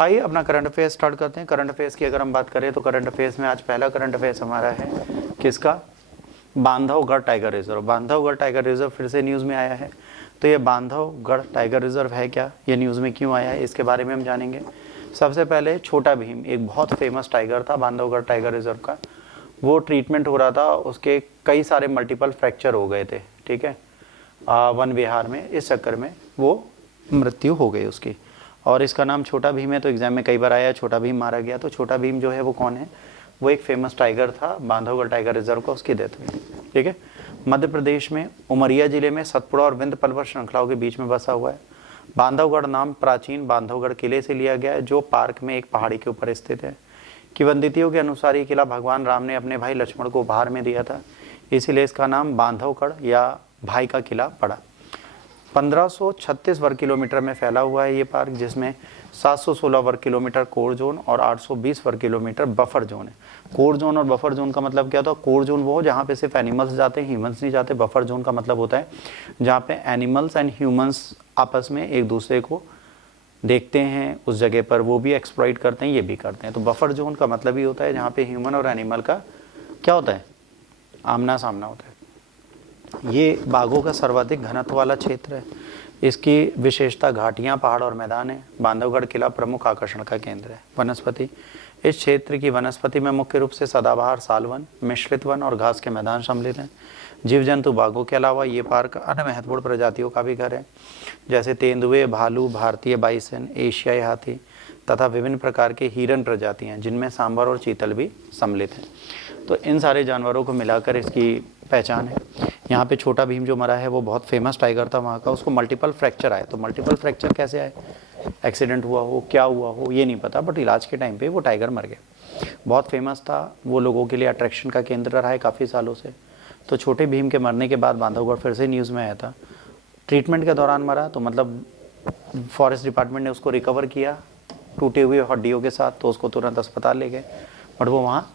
आइए अपना current affairs start करते हैं। करंट अफेयर्स की अगर हम बात करें तो करंट अफेयर्स में आज पहला करंट अफेयर्स हमारा है किसका, Bandhavgarh tiger reserve. Bandhavgarh tiger reserve फिर से न्यूज़ में आया है। तो ये बांधवगढ़ टाइगर रिजर्व है क्या, ये न्यूज़ में क्यों आया है, इसके बारे में हम जानेंगे। सबसे पहले छोटा भीम एक बहुत फेमस टाइगर था बांधवगढ़ टाइगर रिजर्व का। वो ट्रीटमेंट हो रहा था, उसके कई सारे मल्टीपल फ्रैक्चर हो गए थे, ठीक है, वन विहार में। इस चक्कर में वो मृत्यु हो गई उसकी, और इसका नाम छोटा भीम है। तो एग्जाम में कई बार आया छोटा भीम मारा गया। तो छोटा भीम जो है वो कौन है, वो एक फेमस टाइगर था बांधवगढ़ टाइगर रिजर्व का, उसकी डेथ हुई, ठीक है। मध्य प्रदेश में उमरिया जिले में सतपुड़ा और विंध्य पर्वत श्रृंखलाओं के बीच में बसा हुआ है। बांधवगढ़ नाम प्राचीन बांधवगढ़ किले से लिया गया है, जो पार्क में एक पहाड़ी के ऊपर स्थित है। किंवदंतियों के अनुसार ये किला भगवान राम ने अपने भाई लक्ष्मण को उपहार में दिया था, इसीलिए इसका नाम बांधवगढ़ या भाई का किला पड़ा। 1536 वर्ग किलोमीटर में फैला हुआ है ये पार्क, जिसमें 716 वर्ग किलोमीटर कोर जोन और 820 वर्ग किलोमीटर बफर जोन है। कोर जोन और बफर जोन का मतलब क्या होता है, कोर जोन वो जहाँ पे सिर्फ एनिमल्स जाते हैं, ह्यूमंस नहीं जाते। बफर जोन का मतलब होता है जहाँ पे एनिमल्स एंड ह्यूमंस आपस में एक दूसरे को देखते हैं, उस जगह पर वो भी एक्सप्लॉइट करते हैं, ये भी करते हैं। तो बफर जोन का मतलब ही होता है जहाँ पे ह्यूमन और एनिमल का क्या होता है, आमना सामना होता है। ये बाघों का सर्वाधिक घनत्व वाला क्षेत्र है। इसकी विशेषता घाटियाँ, पहाड़ और मैदान है। बांधवगढ़ किला प्रमुख आकर्षण का केंद्र है। वनस्पति, इस क्षेत्र की वनस्पति में मुख्य रूप से सदाबहार, सालवन, मिश्रित वन और घास के मैदान सम्मिलित हैं। जीव जंतु, बाघों के अलावा ये पार्क अन्य महत्वपूर्ण प्रजातियों का भी घर है, जैसे तेंदुए, भालू, भारतीय बाइसन, एशियाई हाथी तथा विभिन्न प्रकार के हिरन प्रजातियाँ, जिनमें सांभर और चीतल भी सम्मिलित हैं। तो इन सारे जानवरों को मिलाकर इसकी पहचान है। यहाँ पे छोटा भीम जो मरा है वो बहुत फेमस टाइगर था वहाँ का, उसको मल्टीपल फ्रैक्चर आए। तो मल्टीपल फ्रैक्चर कैसे आए, एक्सीडेंट हुआ हो, क्या हुआ हो, ये नहीं पता, बट इलाज के टाइम पे वो टाइगर मर गया। बहुत फेमस था वो, लोगों के लिए अट्रैक्शन का केंद्र रहा है काफ़ी सालों से। तो छोटे भीम के मरने के बाद बांधवगढ़ फिर से न्यूज़ में आया था। ट्रीटमेंट के दौरान मरा, तो मतलब फॉरेस्ट डिपार्टमेंट ने उसको रिकवर किया टूटे हुए हड्डियों के साथ, तो उसको तुरंत अस्पताल ले गए, बट वो वहाँ